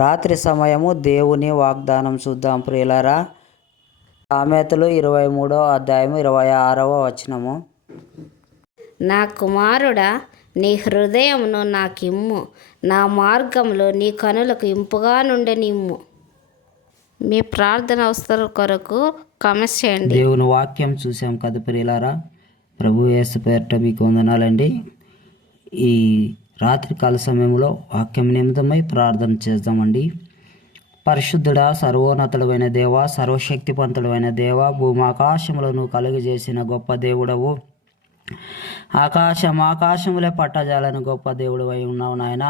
రాత్రి సమయము దేవుని వాగ్దానం చూద్దాం ప్రియులారా. సామెతలు 23వ అధ్యాయము 26వ వచనము. నా కుమారుడా, నీ హృదయమును నాకిమ్ము, నా మార్గంలో నీ కనులకు ఇంపుగా నుండనిమ్ము. మీ ప్రార్థన అవసరాల కొరకు కామెంట్స్ చేయండి. దేవుని వాక్యం చూసాం కదా ప్రియులారా. ప్రభు యేసు పేరిట మీకు వందనాలండి. ఈ రాత్రికాల సమయంలో వాక్యం నిమిత్తమై ప్రార్థన చేద్దామండి. పరిశుద్ధుడా, సర్వోన్నతుడైన దేవ, సర్వశక్తివంతుడైన దేవ, భూమాకాశములను కలుగజేసిన గొప్ప దేవుడవు, ఆకాశములే పట్టజాలని గొప్ప దేవుడు అయి ఉన్నావు నాయన.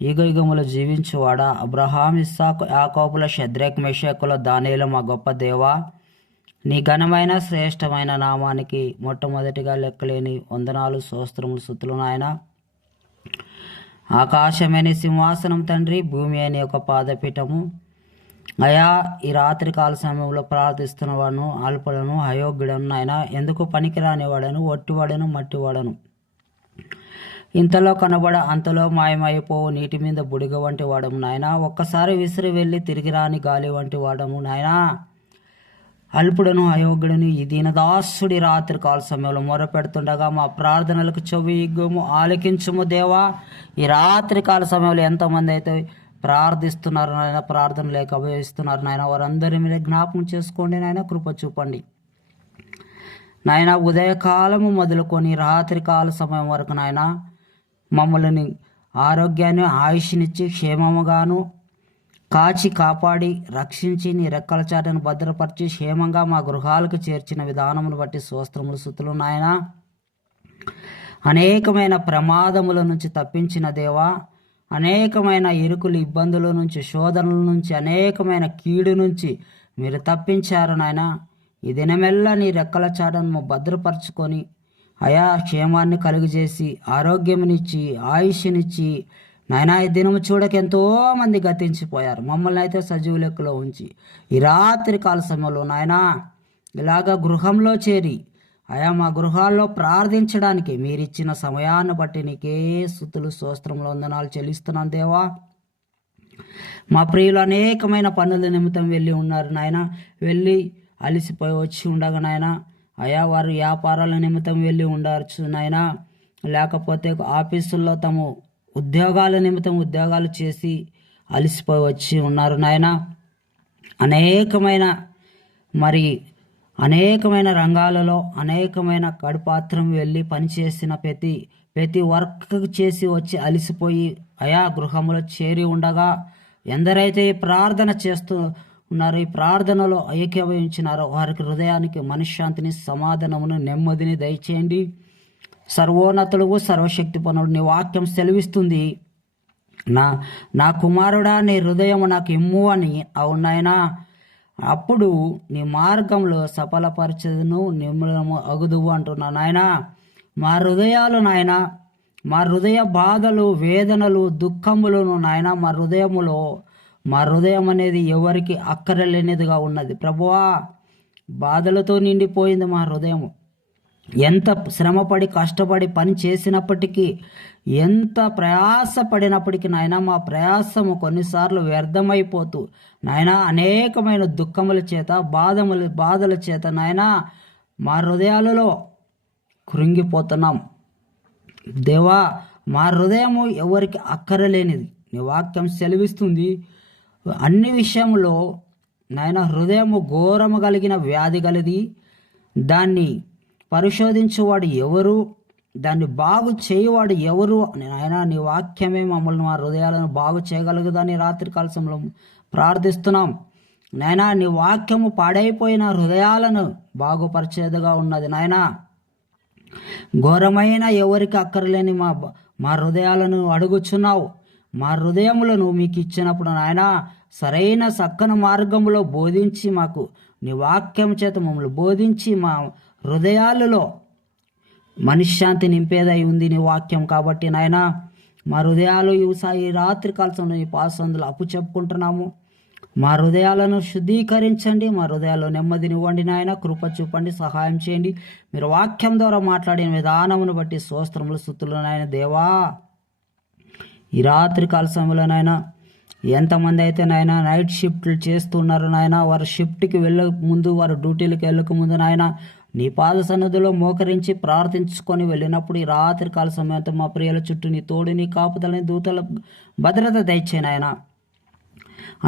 యుగయుగములు జీవించువాడా, అబ్రహాం, ఇస్సాకు, యాకోబుల, షద్రక్, మెషకుల, దానియేలు మా గొప్ప దేవ, నీ ఘనమైన శ్రేష్టమైన నామానికి మొట్టమొదటిగా లెక్కలేని వందనాలు, స్తోత్రములు, స్తుతులు నాయన. ఆకాశమైన సింహాసనం తండ్రి, భూమి అనే ఒక పాదపీఠము అయా. ఈ రాత్రికాల సమయంలో ప్రార్థిస్తున్నవాడును, అల్పులను, అయోగ్యుడను నాయన, ఎందుకు పనికిరానివాడను, ఒట్టివాడను, మట్టివాడను, ఇంతలో కనబడ అంతలో మాయమైపోవు నీటి మీద బుడిగ వంటి వాడము నాయన. ఒక్కసారి విసిరి వెళ్ళి తిరిగి రాని గాలి వంటి వాడము నాయన. అల్పుడను, అయోగ్యుడను ఈ దీనదాసుడి రాత్రి కాల సమయంలో మొరపెడుతుండగా మా ప్రార్థనలకు చెవి ఇగ్గుము, ఆలకించుము దేవా. ఈ రాత్రి కాల సమయంలో ఎంతమంది అయితే ప్రార్థిస్తున్నారు నాయన, ప్రార్థన లేక అభయిస్తున్నారు నాయన, వారందరి మీద జ్ఞాపకం చేసుకోండి నాయన, కృప చూపండి నాయన. ఉదయకాలము మొదలుకొని రాత్రి కాల సమయం వరకు నాయన మమ్మల్ని ఆరోగ్యాన్ని, ఆయుష్నిచ్చి క్షేమముగాను కాచి కాపాడి రక్షించి నీ రెక్కల చాటను భద్రపరిచి క్షేమంగా మా గృహాలకు చేర్చిన విధానమును బట్టి స్తోత్రములు, స్తుతులు నాయన. అనేకమైన ప్రమాదముల నుంచి తప్పించిన దేవా, అనేకమైన ఇరుకులు, ఇబ్బందుల నుంచి, శోధనల నుంచి, అనేకమైన కీడు నుంచి మీరు తప్పించారు నాయన. ఈ దినమెల్లా నీ రెక్కల చాటను భద్రపరచుకొని అయా క్షేమాన్ని కలుగజేసి ఆరోగ్యమునిచ్చి ఆయుష్నిచ్చి నాయన, ఈ దినము చూడక ఎంతో మంది గతించిపోయారు. మమ్మల్ని అయితే సజీవ లెక్కలో ఉంచి ఈ రాత్రి కాల సమయంలో నాయన ఇలాగ గృహంలో చేరి అయా మా గృహాల్లో ప్రార్థించడానికి మీరిచ్చిన సమయాన్ని బట్టి నీకే స్తుతులు, స్తోత్రములు, వందనాలు చెల్లిస్తున్నాను దేవా. మా ప్రియులు అనేకమైన పనుల నిమిత్తం వెళ్ళి ఉన్నారు నాయన. వెళ్ళి అలిసిపోయి వచ్చి ఉండగా నాయన అయా వారు వ్యాపారాల నిమిత్తం వెళ్ళి ఉండవచ్చు నాయన, లేకపోతే ఆఫీసుల్లో తమ ఉద్యోగాల నిమిత్తం ఉద్యోగాలు చేసి అలసిపోయి వచ్చి ఉన్నారు నాయన. అనేకమైన రంగాలలో అనేకమైన కడుపాత్రం వెళ్ళి పనిచేసిన ప్రతి వర్క్ చేసి వచ్చి అలసిపోయి అయా గృహంలో చేరి ఉండగా ఎందరైతే ఈ ప్రార్థన చేస్తూ ఉన్నారు, ఈ ప్రార్థనలో ఐక్యభవించినారో వారికి హృదయానికి మనశ్శాంతిని, సమాధానమును, నెమ్మదిని దయచేయండి. సర్వోన్నతుడు, సర్వశక్తిపనుడు నీ వాక్యం సెలవిస్తుంది, నా కుమారుడా, నీ హృదయము నాకు ఇమ్ము అని. అవునాయనా, అప్పుడు నీ మార్గంలో సఫలపరచదును, నిర్మూలము అగుదువు అంటున్నా నాయన. మా హృదయాలు నాయన, మా హృదయ బాధలు, వేదనలు, దుఃఖములను నాయన, మా హృదయం అనేది ఎవరికి అక్కరలేనిదిగా ఉన్నది ప్రభువా. బాధలతో నిండిపోయింది మా హృదయము. ఎంత శ్రమపడి కష్టపడి పని చేసినప్పటికీ, ఎంత ప్రయాసపడినప్పటికీ నాయన మా ప్రయాసము కొన్నిసార్లు వ్యర్థమైపోతూ నాయన అనేకమైన దుఃఖముల చేత, బాధల చేత నాయన మా హృదయాలలో కృంగిపోతున్నాం దేవా. మా హృదయము ఎవరికి అక్కరలేనిది నీ వాక్యం సెలవిస్తుంది. అన్ని విషయంలో నాయన హృదయము ఘోరము కలిగిన వ్యాధి కలిగి, దాన్ని పరిశోధించేవాడు ఎవరు, దాన్ని బాగు చేయవాడు ఎవరు నాయన. నీ వాక్యమే మమ్మల్ని, మా హృదయాలను బాగు చేయగలుగుదని రాత్రి కాలంలో ప్రార్థిస్తున్నాం నాయన. నీ వాక్యము పాడైపోయిన హృదయాలను బాగుపరిచేదిగా ఉన్నది నాయన. ఘోరమైన ఎవరికి అక్కర్లేని మా హృదయాలను అడుగుచున్నావు. మా హృదయములను మీకు ఇచ్చినప్పుడు నాయన సరైన చక్కని మార్గంలో బోధించి మాకు నీ వాక్యం చేత మమ్మల్ని బోధించి మా హృదయాలలో మనశ్శాంతి నింపేదై ఉంది నీ వాక్యం. కాబట్టి నాయన మా హృదయాలు ఈ రాత్రి కాలంలో నీ పాసందులు అప్పు చెప్పుకుంటున్నాము. మా హృదయాలను శుద్ధీకరించండి, మా హృదయాల్లో నెమ్మదినివ్వండి నాయన. కృప చూపండి, సహాయం చేయండి. మీరు వాక్యం ద్వారా మాట్లాడిన విధానమును బట్టి స్తోత్రములు, స్తుతులు నాయన దేవా. ఈ రాత్రి కాల సమయంలో నాయన ఎంతమంది అయితే నాయన నైట్ షిఫ్ట్లు చేస్తున్నారు నాయన, వారు షిఫ్ట్కి వెళ్ళక ముందు, వారు డ్యూటీలకు వెళ్ళక ముందు నాయన నీ పాద సన్నిధిలో మోకరించి ప్రార్థించుకొని వెళ్ళినప్పుడు ఈ రాత్రి కాల సమయంతో మా ప్రియుల చుట్టూ నీ తోడు, నీ కాపుదలని, దూతల భద్రత దయచే నాయన.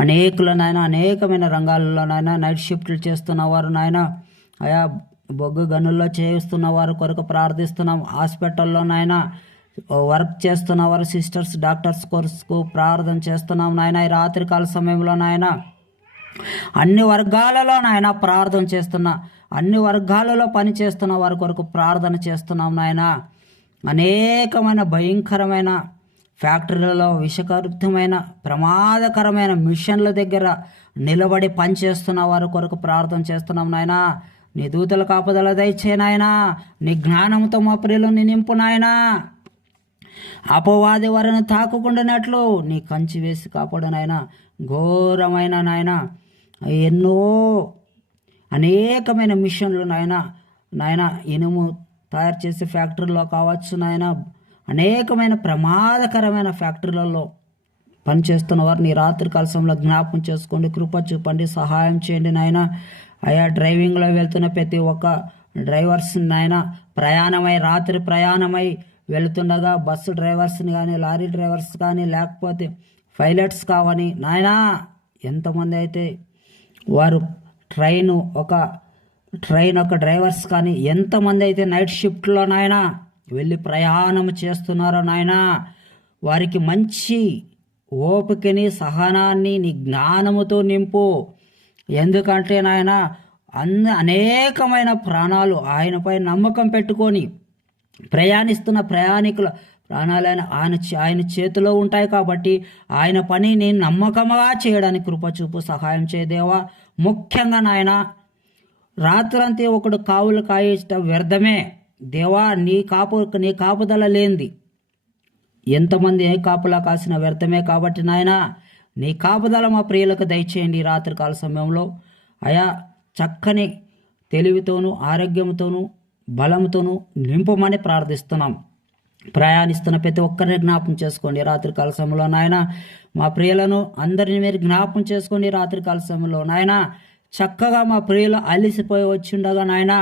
అనేకులు నాయన అనేకమైన రంగాలలో నాయన నైట్ షిఫ్ట్లు చేస్తున్న వారు నాయన, ఆయా బొగ్గు గనుల్లో చేస్తున్న వారి కొరకు ప్రార్థిస్తున్నాం. హాస్పిటల్లో నాయన వర్క్ చేస్తున్న వారు సిస్టర్స్, డాక్టర్స్ కొరకు ప్రార్థన చేస్తున్నాం నాయన. ఈ రాత్రికాల సమయంలో నాయన అన్ని వర్గాలలో నాయన ప్రార్థన చేస్తున్నా, అన్ని వర్గాలలో పని చేస్తున్న వారి కొరకు ప్రార్థన చేస్తున్నాం నాయన. అనేకమైన భయంకరమైన ఫ్యాక్టరీలలో విషకరుప్తమైన ప్రమాదకరమైన మిషన్ల దగ్గర నిలబడి పనిచేస్తున్న వారి కొరకు ప్రార్థన చేస్తున్నాం నాయన. నీ దూతల కాపుదల దయచే నాయనా, నీ జ్ఞానంతో మా ప్రియులను నింపు నాయనా. అపవాది వారిని తాకుకుండానట్లు నీ కంచి వేసి కాపాడు నాయన. ఘోరమైన నాయన ఎన్నో అనేకమైన మిషన్లు నాయన ఇనుము తయారు చేసే ఫ్యాక్టరీలో కావచ్చు నాయన, అనేకమైన ప్రమాదకరమైన ఫ్యాక్టరీలలో పనిచేస్తున్న వారిని రాత్రికాల సమయంలో జ్ఞాపకం చేసుకోండి, కృప చూపండి, సహాయం చేయండి నాయన. అయా డ్రైవింగ్లో వెళ్తున్న ప్రతి ఒక్క డ్రైవర్స్ నాయన ప్రయాణమై, రాత్రి ప్రయాణమై వెళుతుండగా బస్సు డ్రైవర్స్ని కానీ, లారీ డ్రైవర్స్ కానీ, లేకపోతే పైలట్స్ కావని నాయనా, ఎంతమంది అయితే వారు ట్రైన్ ఒక డ్రైవర్స్ కానీ ఎంతమంది అయితే నైట్ షిఫ్ట్లో నాయన వెళ్ళి ప్రయాణం చేస్తున్నారో నాయన, వారికి మంచి ఓపికని, సహనాన్ని నీ జ్ఞానముతో నింపు. ఎందుకంటే నాయన అనేకమైన ప్రాణాలు ఆయనపై నమ్మకం పెట్టుకొని ప్రయాణిస్తున్న ప్రయాణికుల ప్రాణాలైన ఆయన చేతిలో ఉంటాయి కాబట్టి ఆయన పనిని నమ్మకంగా చేయడానికి కృపచూపు, సహాయం చేయదేవా. ముఖ్యంగా నాయన రాత్రంతా ఒకడు కావులు కాయటం వ్యర్థమే దేవా. నీ కాపుదల లేనిది ఎంతమంది కాపులా కాసిన వ్యర్థమే కాబట్టి నాయన నీ కాపుదల మా ప్రియులకు దయచేయండి. రాత్రికాల సమయంలో అయా చక్కని తెలివితోనూ, ఆరోగ్యంతోనూ, బలంతోనూ నింపమని ప్రార్థిస్తున్నాం. ప్రయాణిస్తున్న ప్రతి ఒక్కరిని జ్ఞాపం చేసుకోండి రాత్రికాల సమయంలో నాయన. మా ప్రియులను అందరినీ మీరు జ్ఞాపం చేసుకోండి రాత్రికాల సమయంలో నాయన. చక్కగా మా ప్రియులు అలిసిపోయి వచ్చిండగా నాయన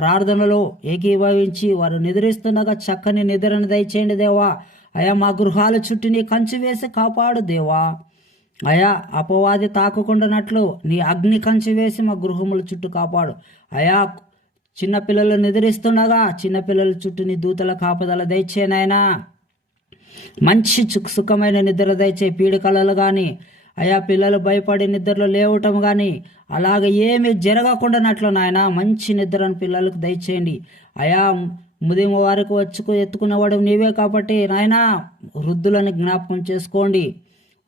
ప్రార్థనలో ఏకీభవించి వారు నిద్రిస్తుండగా చక్కని నిద్రను దయచేయండి దేవా. అయా మా గృహాల చుట్టూ నీ కంచి వేసి కాపాడు దేవా. అయా అపవాది తాకుకుండానట్లు నీ అగ్ని కంచి వేసి మా గృహముల చుట్టూ కాపాడు. అయా చిన్నపిల్లలు నిద్రిస్తుండగా చిన్నపిల్లల చుట్టూ నీ దూతల కాపుదల దయచేనాయనా. మంచి సుఖమైన నిద్ర దయచే, పీడికలలు కానీ అయా పిల్లలు భయపడి నిద్రలో లేవటం కానీ అలాగ ఏమి జరగకుండానట్లు నాయన మంచి నిద్రను పిల్లలకు దయచేయండి. అయా ముదిమ వారికి ఎత్తుకునేవాడు నీవే కాబట్టి నాయన వృద్ధులను జ్ఞాపకం చేసుకోండి.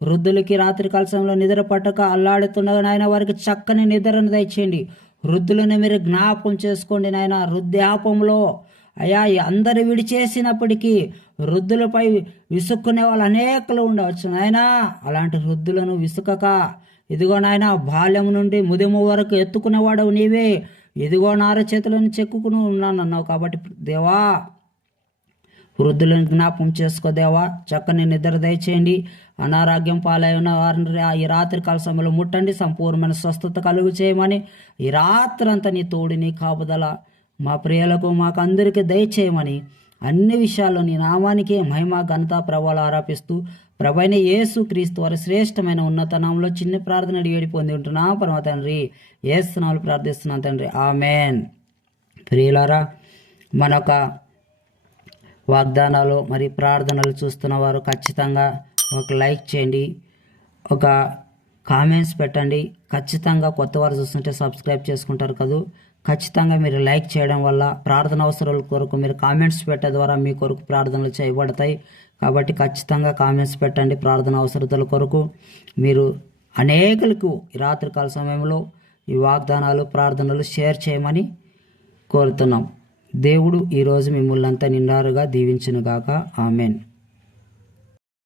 వృద్ధులకి రాత్రి కాలశంలో నిద్ర పట్టక అల్లాడుతుండగా నాయన వారికి చక్కని నిద్రను దయచేయండి. వృద్ధులను మీరు జ్ఞాపకం చేసుకోండి నాయన. వృద్ధాపంలో అయా అందరు విడిచేసినప్పటికీ వృద్ధులపై విసుక్కునే వాళ్ళు అనేకలు ఉండవచ్చు నాయన. అలాంటి వృద్ధులను విసుకక ఇదిగో నాయన బాల్యం నుండి ముదిమ వరకు ఎత్తుకునేవాడవు నీవే. ఇదిగో నార చేతులను చెక్కుకుని ఉన్నాను అన్నావు కాబట్టి దేవా వృద్ధులను జ్ఞాపకం చేసుకో దేవా. చక్కని నిద్ర దయచేయండి. అనారోగ్యం పాలై ఉన్న వారిని ఈ రాత్రి కాల సమయంలో ముట్టండి. సంపూర్ణమైన స్వస్థత కలుగు చేయమని ఈ రాత్రంతా నీ తోడు, నీ కాపుదల మా ప్రియులకు మాకు అందరికీ దయచేయమని అన్ని విషయాల్లో నీ నామానికే మహిమ, ఘనత, ప్రభావాలు ఆరోపిస్తూ ప్రభైన యేసు క్రీస్తు వారి శ్రేష్టమైన ఉన్నత నామంలో చిన్న ప్రార్థన అడిగి పొంది ఉంటున్నా పరమ తండ్రి. యేసు నామములో ప్రార్థిస్తున్నాను తండ్రి, ఆమెన్. ప్రియులారా, మనొక వాగ్దానాలు మరి ప్రార్థనలు చూస్తున్న వారు ఖచ్చితంగా ఒక లైక్ చేయండి, ఒక కామెంట్స్ పెట్టండి. ఖచ్చితంగా కొత్త వారు చూస్తుంటే సబ్స్క్రైబ్ చేసుకుంటారు కదా. ఖచ్చితంగా మీరు లైక్ చేయడం వల్ల ప్రార్థన అవసరాల కొరకు మీరు కామెంట్స్ పెట్టే ద్వారా మీ కొరకు ప్రార్థనలు చేయబడతాయి. కాబట్టి ఖచ్చితంగా కామెంట్స్ పెట్టండి. ప్రార్థన అవసరతల కొరకు మీరు అనేకులకు ఈ రాత్రికాల సమయంలో ఈ వాగ్దానాలు, ప్రార్థనలు షేర్ చేయమని కోరుతున్నాం. దేవుడు ఈరోజు మిమ్మల్ని అంతా నిండారుగా దీవించునుగాక. ఆమెన్.